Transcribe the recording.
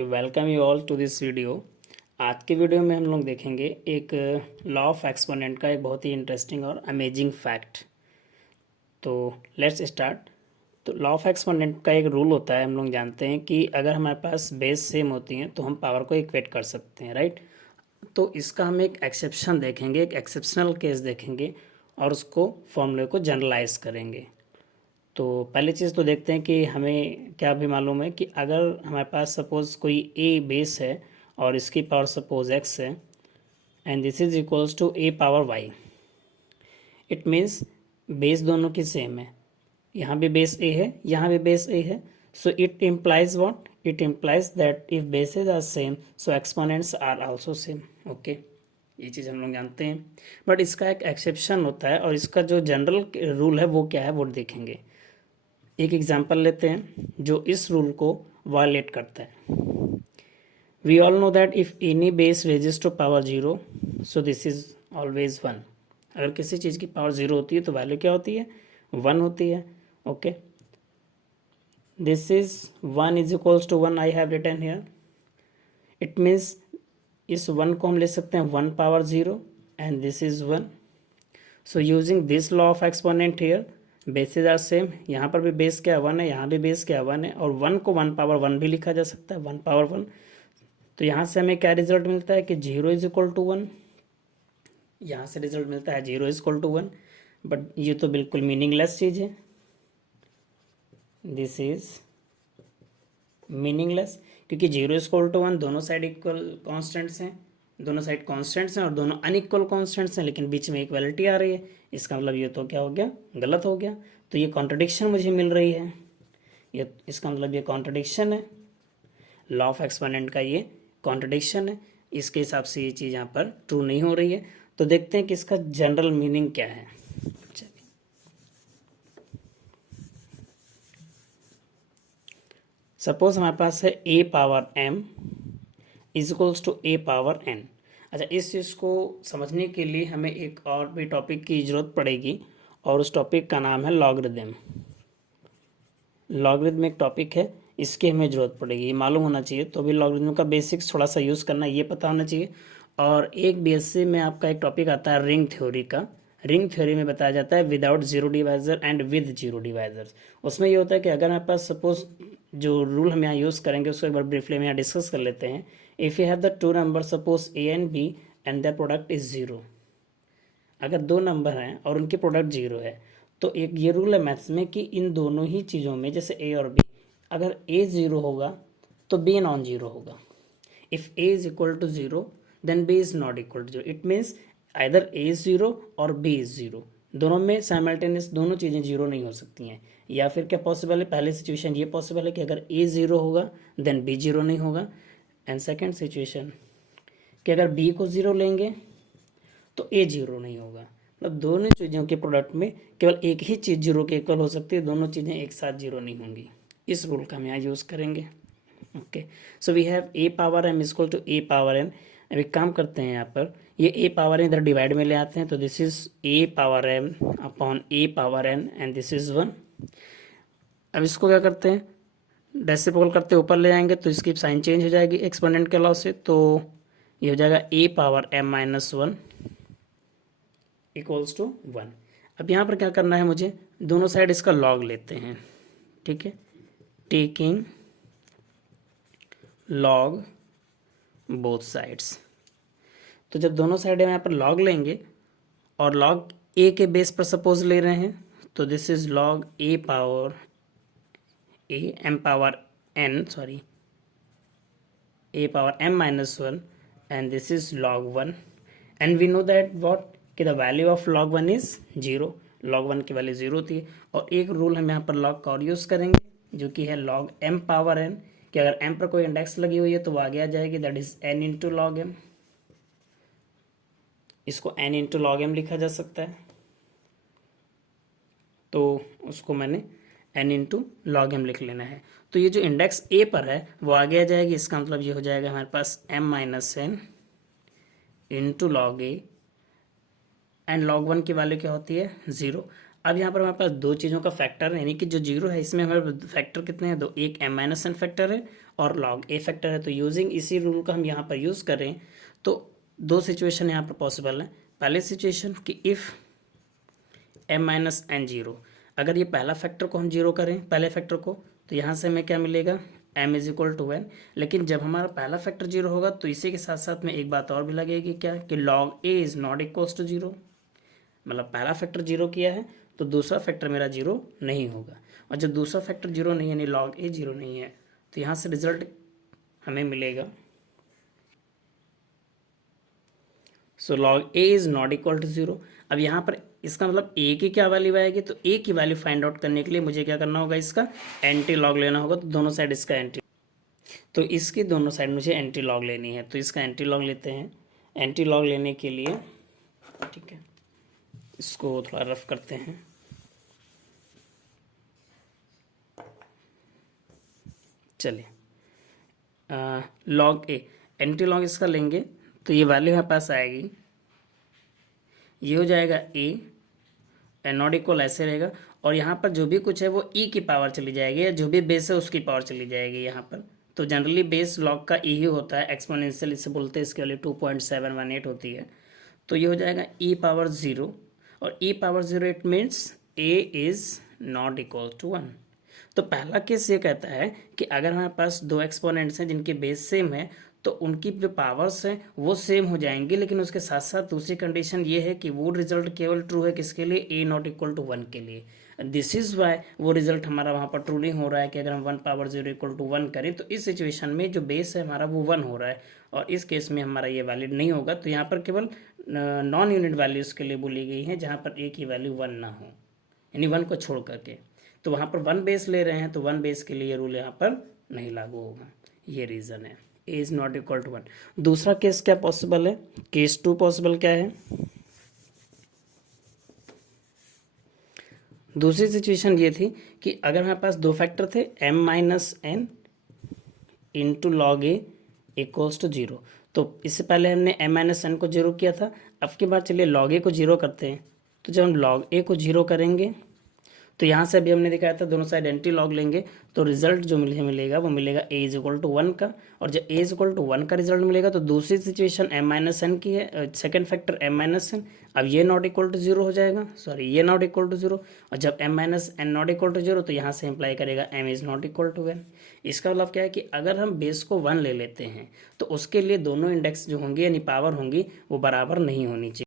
Okay, welcome you all to this video. आज के video में हम लोग देखेंगे एक लॉ ऑफ एक्सपोनेंट का एक बहुत ही इंटरेस्टिंग और अमेजिंग फैक्ट। तो लेट्स स्टार्ट। तो लॉ ऑफ एक्सपोनेंट का एक रूल होता है, हम लोग जानते हैं कि अगर हमारे पास बेस सेम होती हैं तो हम पावर को इक्वेट कर सकते हैं, राइट। तो इसका हम एक एक्सेप्शन देखेंगे, एक एक्सेप्शनल केस देखेंगे और उसको फॉर्मूले को जनरलाइज करेंगे। तो पहली चीज़ तो देखते हैं कि हमें क्या भी मालूम है कि अगर हमारे पास सपोज़ कोई ए बेस है और इसकी पावर सपोज एक्स है and this is equals to a power y. It means base दोनों की सेम है, यहाँ भी बेस ए है, यहाँ भी बेस ए है। So it implies what? It implies that if bases are same so exponents are also same. Okay, ये चीज़ हम लोग जानते हैं, बट इसका एक एक्सेप्शन होता है और इसका जो जनरल रूल है वो क्या है वो देखेंगे। एक एग्जाम्पल लेते हैं जो इस रूल को वायलेट करता है। We all know that if any base raises to power zero so this is always one. अगर किसी चीज़ की पावर जीरो होती है तो वैल्यू क्या होती है? वन होती है। Okay, this is one is equals to one, I have written here. It means इस वन को हम ले सकते हैं one power zero and this is one. So using this law of exponent here, bases are same, यहाँ पर भी base क्या वन है, यहाँ भी बेस क्या वन है, और वन को वन पावर वन भी लिखा जा सकता है, वन पावर वन। तो यहाँ से हमें क्या रिजल्ट मिलता है कि zero is equal to one. यहाँ से रिजल्ट मिलता है zero is equal to one, but ये तो बिल्कुल मीनिंगलेस चीज़ है। दिस इज मीनिंगलेस क्योंकि zero is equal to one दोनों साइड इक्वल कॉन्स्टेंट्स हैं, दोनों साइड कॉन्स्टेंट्स हैं और दोनों अनइक्वल कॉन्स्टेंट्स हैं, लेकिन बीच में इक्वलिटी आ रही है। इसका मतलब ये तो क्या हो गया? गलत हो गया। तो ये कॉन्ट्रडिक्शन मुझे मिल रही है, ये इसका मतलब ये कॉन्ट्रडिक्शन है। लॉ ऑफ एक्सपोनेंट का ये कॉन्ट्रडिक्शन है, इसके हिसाब से ये चीज़ यहाँ पर ट्रू नहीं हो रही है। तो देखते हैं कि इसका जनरल मीनिंग क्या है। सपोज हमारे पास है a power m is equals to a power n। अच्छा, इस चीज़ को समझने के लिए हमें एक और भी टॉपिक की ज़रूरत पड़ेगी और उस टॉपिक का नाम है लॉगरिदम। लॉगरिदम एक टॉपिक है, इसकी हमें ज़रूरत पड़ेगी, ये मालूम होना चाहिए। तो अभी लॉगरिदम का बेसिक्स थोड़ा सा यूज़ करना ये पता होना चाहिए। और एक बीएससी में आपका एक टॉपिक आता है रिंग थ्योरी का। रिंग थ्योरी में बताया जाता है without zero divisor and with zero divisors. उसमें ये होता है कि अगर हमारे पास सपोज जो रूल हम यहाँ यूज़ करेंगे उसको एक बार ब्रीफली हम यहाँ डिस्कस कर लेते हैं। If you have the two number suppose a and b and the product is zero, अगर दो नंबर हैं और उनकी प्रोडक्ट जीरो है तो एक ये रूल है मैथ्स में कि इन दोनों ही चीज़ों में, जैसे ए और बी, अगर ए ज़ीरो होगा तो बी नॉन जीरो होगा। If a is equal to zero then b is not equal to zero. It means either a is zero और बी इज़ ज़ीरो, दोनों में साइमल्टेनियस दोनों चीज़ें जीरो नहीं हो सकती हैं। या फिर क्या पॉसिबल है? पहली सिचुएशन ये पॉसिबल है कि अगर ए ज़ीरो होगा देन बी जीरो नहीं होगा, एंड सेकेंड सिचुएशन कि अगर बी को ज़ीरो लेंगे तो ए जीरो नहीं होगा। मतलब दोनों चीज़ों के प्रोडक्ट में केवल एक ही चीज़ जीरो के इक्वल हो सकती है, दोनों चीज़ें एक साथ जीरो नहीं होंगी। इस रूल का हम यहाँ यूज़ करेंगे। Okay, so we have a power m equal to a power n. अब एक काम करते हैं, यहाँ पर ये ए पावर एन इधर डिवाइड में ले आते हैं, तो this is a power m upon a power n and this is one. अब इसको क्या करते हैं? डेसिमल करते ऊपर ले आएंगे तो इसकी साइन चेंज हो जाएगी एक्सपोनेंट के लॉ से, तो ये हो जाएगा a power m minus one equals to one. अब यहाँ पर क्या करना है मुझे? दोनों साइड इसका लॉग लेते हैं, ठीक है। Taking log both sides. तो जब दोनों साइड यहाँ पर लॉग लेंगे और लॉग ए के बेस पर सपोज ले रहे हैं, तो this is log a power a m power n, sorry a power m minus one and this is log one. And we know that what कि the value of log one is zero. Log one की value zero होती है। और एक rule हम यहाँ पर log का और यूज़ करेंगे जो कि है लॉग एम पावर एन, कि अगर एम पर कोई इंडेक्स लगी हुई है तो वो आगे आ जाएगी, that is n into log m. इसको एन इंटू लॉग एम लिखा जा सकता है, तो उसको मैंने एन इंटू लॉग एम लिख लेना है। तो ये जो इंडेक्स ए पर है वो आगे आ जाएगी, इसका मतलब ये हो जाएगा हमारे पास m minus n into log a, and log one की वैल्यू क्या होती है? ज़ीरो। अब यहाँ पर हमारे पास दो चीज़ों का फैक्टर है, यानी कि जो जीरो है इसमें हमारे फैक्टर कितने हैं, दो, एक m माइनस एन फैक्टर है और log a फैक्टर है। तो यूजिंग इसी रूल का हम यहाँ पर यूज़ करें तो दो सिचुएशन यहाँ पर पॉसिबल है। पहले सिचुएशन कि if m minus n zero, अगर ये पहला फैक्टर को हम जीरो करें, पहले फैक्टर को, तो यहाँ से हमें क्या मिलेगा, m is equal to n. लेकिन जब हमारा पहला फैक्टर जीरो होगा तो इसी के साथ साथ में एक बात और भी लगेगी, क्या कि log a is not equals to zero, मतलब पहला फैक्टर जीरो किया है तो दूसरा फैक्टर मेरा जीरो नहीं होगा। और जब दूसरा फैक्टर जीरो नहीं है यानी log a जीरो नहीं है तो यहाँ से रिजल्ट हमें मिलेगा, so log a is not equal to zero. अब यहाँ पर इसका मतलब a की क्या वैल्यू आएगी, तो a की वैल्यू फाइंड आउट करने के लिए मुझे क्या करना होगा, इसका एंटी लॉग लेना होगा। तो दोनों साइड इसका एंटी, तो इसकी दोनों साइड मुझे एंटी लॉग लेनी है, तो इसका एंटी लॉग लेते हैं। एंटी लॉग लेने के लिए, ठीक है, इसको थोड़ा रफ करते हैं। चलिए, लॉग ए, एंटी लॉग इसका लेंगे तो ये वैल्यू हमारे पास आएगी, ये हो जाएगा ए एंड नॉट इक्वल ऐसे रहेगा, और यहाँ पर जो भी कुछ है वो ई की पावर चली जाएगी, या जो भी बेस है उसकी पावर चली जाएगी यहाँ पर। तो जनरली बेस लॉग का ई ही होता है, एक्सपोनेंशियल इसे बोलते हैं, इसके वैल्यू 2.718 होती है। तो ये हो जाएगा ई पावर ज़ीरो, और e power zero it means a is not equal to one. तो पहला केस ये कहता है कि अगर हमारे पास दो एक्सपोनेंट्स हैं जिनके बेस सेम है तो उनकी जो पावर्स हैं वो सेम हो जाएंगी, लेकिन उसके साथ साथ दूसरी कंडीशन ये है कि वो रिजल्ट केवल ट्रू है किसके लिए, ए नॉट इक्वल टू वन के लिए। दिस इज़ वाई वो रिजल्ट हमारा वहाँ पर ट्रू नहीं हो रहा है कि अगर हम one power zero equal to one करें तो इस सिचुएशन में जो बेस है हमारा वो वन हो रहा है, और इस केस में हमारा ये वैलिड नहीं होगा। तो यहाँ पर केवल नॉन यूनिट वैल्यूज़ के लिए बोली गई है जहाँ पर ए की वैल्यू वन ना हो, यानी वन को छोड़ करके। तो वहाँ पर वन बेस ले रहे हैं तो वन बेस के लिए ये रूल यहाँ पर नहीं लागू होगा, ये रीज़न है, a is not equal to one. दूसरा केस क्या पॉसिबल है, केस टू पॉसिबल क्या है, दूसरी सिचुएशन ये थी कि अगर हमारे पास दो फैक्टर थे m minus n into log a equals to zero, तो इससे पहले हमने m माइनस एन को जीरो किया था। अब की बार चलिए log a को जीरो करते हैं। तो जब हम log a को जीरो करेंगे तो यहाँ से अभी हमने दिखाया था दोनों साइड एंटी लॉग लेंगे तो रिजल्ट जो मिलेगा वो मिलेगा a is equal to one का, और जब a is equal to one का रिजल्ट मिलेगा तो दूसरी सिचुएशन m माइनस एन की है, second factor m minus n. अब ये नॉट इक्वल टू जीरो हो जाएगा, सॉरी ये नॉट इक्वल टू जीरो, और जब m minus n not equal to zero तो यहाँ से इम्प्लाई करेगा m is not equal to one. इसका मतलब क्या है कि अगर हम बेस को वन ले लेते हैं तो उसके लिए दोनों इंडेक्स जो होंगे यानी पावर होंगी वो बराबर नहीं होनी चाहिए।